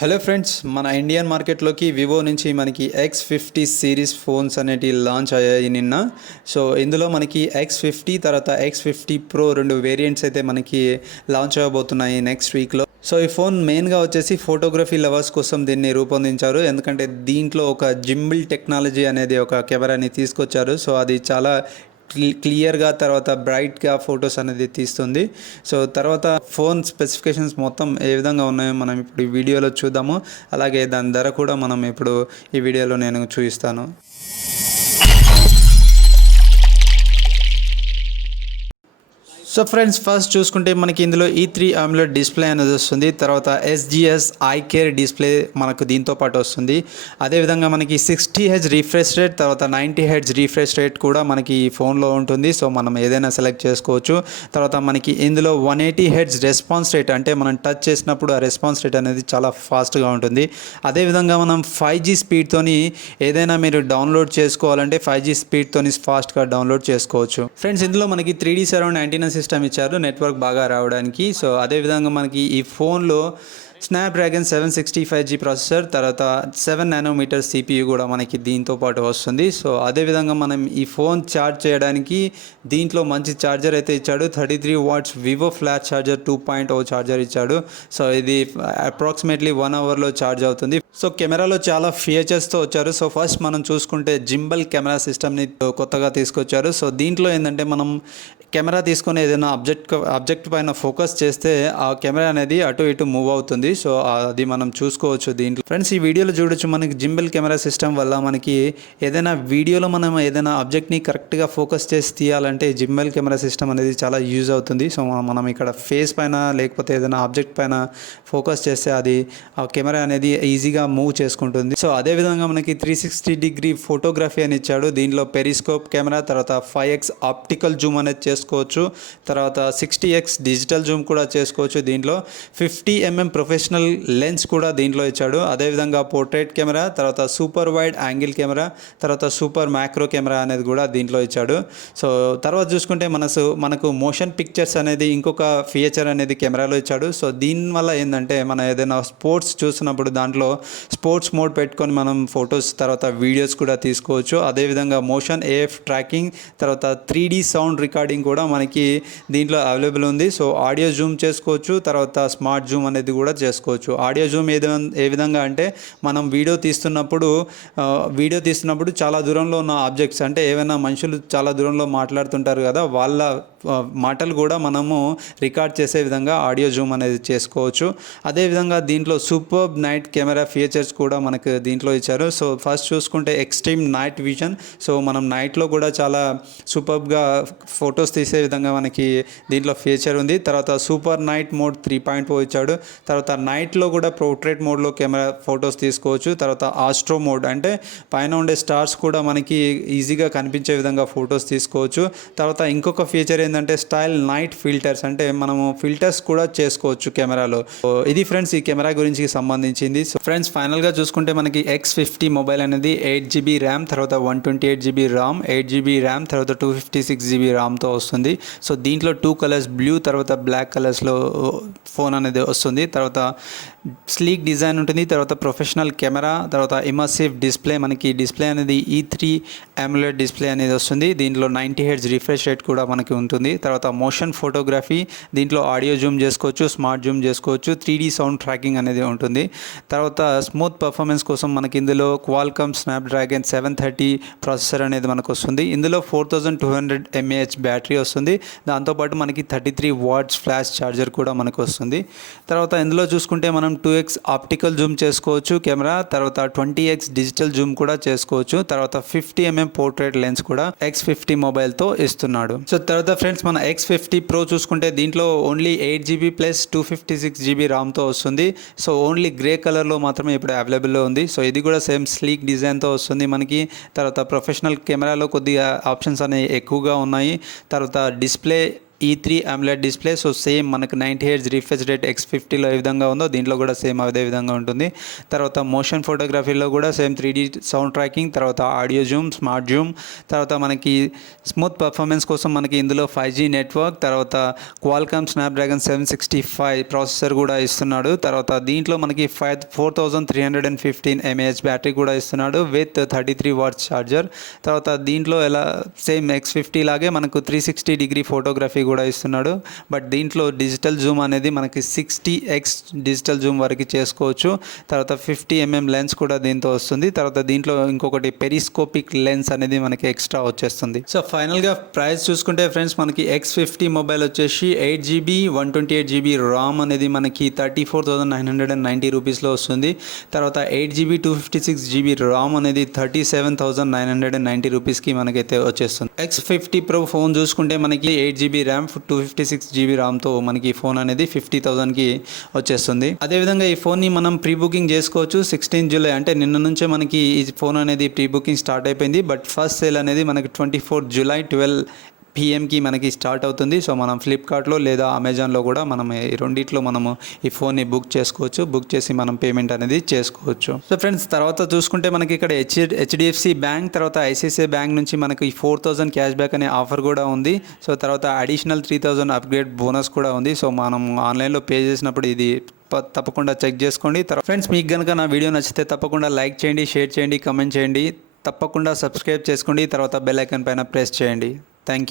Hello friends, మన Indian మార్కెట్లోకి Vivo నుంచి మనకి X50 సిరీస్ ఫోన్స్ అనేటివి లాంచ్ అయ్యాయి నిన్న. సో ఇందులో మనకి X50 తర్వాత X50 Pro రెండు వేరియంట్స్ అయితే మనకి లాంచ్ అవ్వబోతున్నాయి నెక్స్ట్ వీక్లో. సో ఈ ఫోన్ మెయిన్గా వచ్చేసి ఫోటోగ్రఫీ లవర్స్ కోసం దీన్ని రూపొందించారు. ఎందుకంటే దీంట్లో ఒక జింబుల్ టెక్నాలజీ అనేది ఒక కెమెరాని తీసుకొచ్చారు. సో అది చాలా క్లియర్గా తర్వాత బ్రైట్గా ఫొటోస్ అనేది తీస్తుంది. సో తర్వాత ఫోన్ స్పెసిఫికేషన్స్ మొత్తం ఏ విధంగా ఉన్నాయో మనం ఇప్పుడు ఈ వీడియోలో చూద్దాము. అలాగే దాని ధర కూడా మనం ఇప్పుడు ఈ వీడియోలో నేను చూపిస్తాను. సో ఫ్రెండ్స్, ఫస్ట్ చూసుకుంటే మనకి ఇందులో E3 AMOLED డిస్ప్లే అనేది వస్తుంది. తర్వాత SGS ఐ కేర్ డిస్ప్లే మనకు దీంతో పాటు వస్తుంది. అదేవిధంగా మనకి 60Hz రిఫ్రెష్ రేట్ తర్వాత 90Hz రిఫ్రెష్ రేట్ కూడా మనకి ఈ ఫోన్లో ఉంటుంది. సో మనం ఏదైనా సెలెక్ట్ చేసుకోవచ్చు. తర్వాత మనకి ఇందులో 180Hz రెస్పాన్స్ రేట్, అంటే మనం టచ్ చేసినప్పుడు ఆ రెస్పాన్స్ రేట్ అనేది చాలా ఫాస్ట్గా ఉంటుంది. అదేవిధంగా మనం 5G స్పీడ్తోని ఏదైనా మీరు డౌన్లోడ్ చేసుకోవాలంటే 5G స్పీడ్తోని ఫాస్ట్గా డౌన్లోడ్ చేసుకోవచ్చు. ఫ్రెండ్స్, ఇందులో మనకి 3D సరౌండ్ యాంటీనా సిస్టమ్ ఇచ్చారు నెట్వర్క్ బాగా రావడానికి. సో అదేవిధంగా మనకి ఈ ఫోన్లో స్నాప్డ్రాగన్ 765G ప్రాసెసర్ తర్వాత 7 nm CPU కూడా మనకి దీంతో పాటు వస్తుంది. సో అదేవిధంగా మనం ఈ ఫోన్ ఛార్జ్ చేయడానికి దీంట్లో మంచి ఛార్జర్ అయితే ఇచ్చాడు. 33 watts Vivo flash charger 2.0 charger ఇచ్చాడు. సో ఇది అప్రాక్సిమేట్లీ 1 అవర్లో ఛార్జ్ అవుతుంది. సో కెమెరాలో చాలా ఫీచర్స్తో వచ్చారు. సో ఫస్ట్ మనం చూసుకుంటే జింబల్ కెమెరా సిస్టమ్ని కొత్తగా తీసుకొచ్చారు. సో దీంట్లో ఏంటంటే మనం కెమెరా తీసుకొని ఏదైనా ఆబ్జెక్ట్ పైన ఫోకస్ చేస్తే ఆ కెమెరా అనేది అటు ఇటు మూవ్ అవుతుంది. సో అది మనం చూసుకోవచ్చు దీంట్లో. ఫ్రెండ్స్, ఈ వీడియోలో చూడొచ్చు మనకి జింబల్ కెమెరా సిస్టమ్ వల్ల మనకి ఏదైనా వీడియోలో మనం ఏదైనా ఆబ్జెక్ట్ని కరెక్ట్గా ఫోకస్ చేసి తీయాలంటే జింబల్ కెమెరా సిస్టమ్ అనేది చాలా యూజ్ అవుతుంది. సో మనం ఇక్కడ ఫేస్ పైన లేకపోతే ఏదైనా ఆబ్జెక్ట్ పైన ఫోకస్ చేస్తే అది ఆ కెమెరా అనేది ఈజీగా మూవ్ చేసుకుంటుంది. సో అదేవిధంగా మనకి 360 ఫోటోగ్రఫీ అని ఇచ్చాడు. దీంట్లో పెరిస్కోప్ కెమెరా తర్వాత 5x ఆప్టికల్ జూమ్ అనేది చేసుకోవచ్చు. తర్వాత 60x డిజిటల్ జూమ్ కూడా చేసుకోవచ్చు. దీంట్లో 50 mm ప్రొఫెషనల్ లెన్స్ కూడా దీంట్లో ఇచ్చాడు. అదేవిధంగా పోర్ట్రేట్ కెమెరా తర్వాత సూపర్ వైడ్ యాంగిల్ కెమెరా తర్వాత సూపర్ మ్యాక్రో కెమెరా అనేది కూడా దీంట్లో ఇచ్చాడు. సో తర్వాత చూసుకుంటే మనకు మోషన్ పిక్చర్స్ అనేది ఇంకొక ఫీచర్ అనేది కెమెరాలో ఇచ్చాడు. సో దీనివల్ల ఏంటంటే మనం ఏదైనా స్పోర్ట్స్ చూసినప్పుడు దాంట్లో స్పోర్ట్స్ మోడ్ పెట్టుకొని మనం ఫొటోస్ తర్వాత వీడియోస్ కూడా తీసుకోవచ్చు. అదేవిధంగా మోషన్ AF ట్రాకింగ్ తర్వాత 3D సౌండ్ రికార్డింగ్ కూడా మనకి దీంట్లో అవైలబుల్ ఉంది. సో ఆడియో జూమ్ చేసుకోవచ్చు. తర్వాత స్మార్ట్ జూమ్ అనేది కూడా చేసుకోవచ్చు. ఆడియో జూమ్ ఏ విధంగా అంటే మనం వీడియో తీస్తున్నప్పుడు చాలా దూరంలో ఉన్న ఆబ్జెక్ట్స్, అంటే ఏమైనా మనుషులు చాలా దూరంలో మాట్లాడుతుంటారు కదా, వాళ్ళ మాటలు కూడా మనము రికార్డ్ చేసే విధంగా ఆడియో జూమ్ అనేది చేసుకోవచ్చు. అదేవిధంగా దీంట్లో సూపర్బ్ నైట్ కెమెరా ఫీచర్స్ కూడా మనకు దీంట్లో ఇచ్చారు. సో ఫస్ట్ చూసుకుంటే ఎక్స్ట్రీమ్ నైట్ విజన్. సో మనం నైట్లో కూడా చాలా సూపర్బ్గా ఫొటోస్ తీసే విధంగా మనకి దీంట్లో ఫీచర్ ఉంది. తర్వాత సూపర్ నైట్ మోడ్ 3.0 ఇచ్చాడు. తర్వాత నైట్లో కూడా పోర్ట్రేట్ మోడ్లో కెమెరా ఫొటోస్ తీసుకోవచ్చు. తర్వాత ఆస్ట్రో మోడ్, అంటే పైన ఉండే స్టార్స్ కూడా మనకి ఈజీగా కనిపించే విధంగా ఫొటోస్ తీసుకోవచ్చు. తర్వాత ఇంకొక ఫీచర్ ఏంటంటే స్టైల్ నైట్ ఫిల్టర్స్, అంటే మనము ఫిల్టర్స్ కూడా చేసుకోవచ్చు కెమెరాలో. సో ఇది ఫ్రెండ్స్ ఈ కెమెరా గురించి సంబంధించింది. సో ఫ్రెండ్స్, ఫైనల్గా చూసుకుంటే మనకి X50 మొబైల్ అనేది 8GB ర్యామ్ తర్వాత 128GB రామ్, 8GB ర్యామ్ తర్వాత 256GB రామ్తో వస్తుంది. సో దీంట్లో 2 కలర్స్ బ్లూ తర్వాత బ్లాక్ కలర్స్లో ఫోన్ అనేది వస్తుంది. తర్వాత స్లీక్ డిజైన్ ఉంటుంది. తర్వాత ప్రొఫెషనల్ కెమెరా తర్వాత ఇమర్సివ్ డిస్ప్లే, మనకి డిస్ప్లే అనేది E3 AMOLED డిస్ప్లే అనేది వస్తుంది. దీంట్లో 90Hz రిఫ్రెష్ రేట్ కూడా మనకి ఉంటుంది. తర్వాత మోషన్ ఫోటోగ్రఫీ, దీంట్లో ఆడియో జూమ్ చేసుకోవచ్చు, స్మార్ట్ జూమ్ చేసుకోవచ్చు, 3D సౌండ్ ట్రాకింగ్ అనేది ఉంటుంది. తర్వాత స్మూత్ పర్ఫార్మెన్స్ కోసం మనకి ఇందులో క్వాల్కమ్ స్నాప్డ్రాగన్ 730 ప్రాసెసర్ అనేది మనకు వస్తుంది. ఇందులో 4200 mAh బ్యాటరీ వస్తుంది. దాంతోపాటు మనకి 33 watts ఫ్లాష్ ఛార్జర్ కూడా మనకు వస్తుంది. తర్వాత ఇందులో చూసుకుంటే మనం 2x ఆప్టికల్ జూమ్ చేసుకోవచ్చు కెమెరా, తర్వాత 20x డిజిటల్ జూమ్ కూడా చేసుకోవచ్చు. తర్వాత 50 mm పోర్ట్రేట్ లెన్స్ కూడా X50 మొబైల్తో ఇస్తున్నాడు. సో తర్వాత ఫ్రెండ్స్, మన X50 Pro చూసుకుంటే దీంట్లో ఓన్లీ 8GB ప్లస్ 256GB రామ్తో వస్తుంది. సో ఓన్లీ గ్రే కలర్లో మాత్రమే ఇప్పుడు అవైలబుల్లో ఉంది. సో ఇది కూడా సేమ్ స్లీక్ డిజైన్తో వస్తుంది మనకి. తర్వాత ప్రొఫెషనల్ కెమెరాలో కొద్దిగా ఆప్షన్స్ అనేవి ఎక్కువగా ఉన్నాయి. తర్వాత display E3 AMOLED display. So same మనకు 90 Hz రిఫ్రెష్ రేట్ X50లో ఏ విధంగా ఉందో దీంట్లో కూడా సేమ్ అదే విధంగా ఉంటుంది. తర్వాత మోషన్ ఫోటోగ్రఫీలో కూడా సేమ్ 3D సౌండ్ ట్రాకింగ్, తర్వాత ఆడియో జూమ్, స్మార్ట్ జూమ్, తర్వాత మనకి స్మూత్ పర్ఫార్మెన్స్ కోసం మనకి ఇందులో 5G నెట్వర్క్, తర్వాత క్వాల్కామ్ స్నాప్డ్రాగన్ 765 ప్రాసెసర్ కూడా ఇస్తున్నాడు. తర్వాత దీంట్లో మనకి 4315 mAh బ్యాటరీ కూడా ఇస్తున్నాడు విత్ 33 వాట్స్ ఛార్జర్. తర్వాత దీంట్లో ఎలా సేమ్ X50 లాగే మనకు 360 ఫోటోగ్రఫీ కూడా ఇస్తున్నాడు. బట్ దీంట్లో డిజిటల్ జూమ్ అనేది మనకి 60x డిజిటల్ జూమ్ వరకు చేసుకోవచ్చు. తర్వాత 50mm లెన్స్ కూడా దీంతో వస్తుంది. తర్వాత దీంట్లో ఇంకొకటి పెరిస్కోపిక్ లెన్స్ అనేది మనకి ఎక్స్ట్రా వచ్చేస్తుంది. సో ఫైనల్గా ప్రైస్ చూసుకుంటే ఫ్రెండ్స్ మనకి X50 మొబైల్ వచ్చేసి 8GB 128GB రామ్ అనేది మనకి 34,990 రూపీస్లో వస్తుంది. తర్వాత 8GB 256GB రామ్ అనేది 37,990 రూపీస్కి మనకైతే వచ్చేస్తుంది. X50 Pro ఫోన్ చూసుకుంటే మనకి 8GB ర్యామ్ 256GB రామ్తో మనకి ఫోన్ అనేది 50,000కి వచ్చేస్తుంది. అదేవిధంగా ఈ ఫోన్ని మనం ప్రీ బుకింగ్ చేసుకోవచ్చు. 16 జూలై అంటే నిన్న నుంచే మనకి ఈ ఫోన్ అనేది ప్రీ బుకింగ్ స్టార్ట్ అయిపోయింది. బట్ ఫస్ట్ సేల్ అనేది మనకి 24 జూలై 12 PM మనకి స్టార్ట్ అవుతుంది. సో మనం ఫ్లిప్కార్ట్లో లేదా అమెజాన్లో కూడా మనం ఈ రెండిట్లో మనము ఈ ఫోన్ని బుక్ చేసుకోవచ్చు. బుక్ చేసి మనం పేమెంట్ అనేది చేసుకోవచ్చు. సో ఫ్రెండ్స్ తర్వాత చూసుకుంటే మనకి ఇక్కడ HDFC బ్యాంక్, తర్వాత ICICI బ్యాంక్ నుంచి మనకి 4,000 క్యాష్ బ్యాక్ అనే ఆఫర్ కూడా ఉంది. సో తర్వాత అడిషనల్ 3,000 అప్గ్రేడ్ బోనస్ కూడా ఉంది. సో మనం ఆన్లైన్లో పే చేసినప్పుడు ఇది తప్పకుండా చెక్ చేసుకోండి. ఫ్రెండ్స్ మీకు కనుక నా వీడియో నచ్చితే తప్పకుండా లైక్ చేయండి, షేర్ చేయండి, కమెంట్ చేయండి, తప్పకుండా సబ్స్క్రైబ్ చేసుకోండి, తర్వాత బెల్ ఐకాన్ పైన ప్రెస్ చేయండి. Thank you.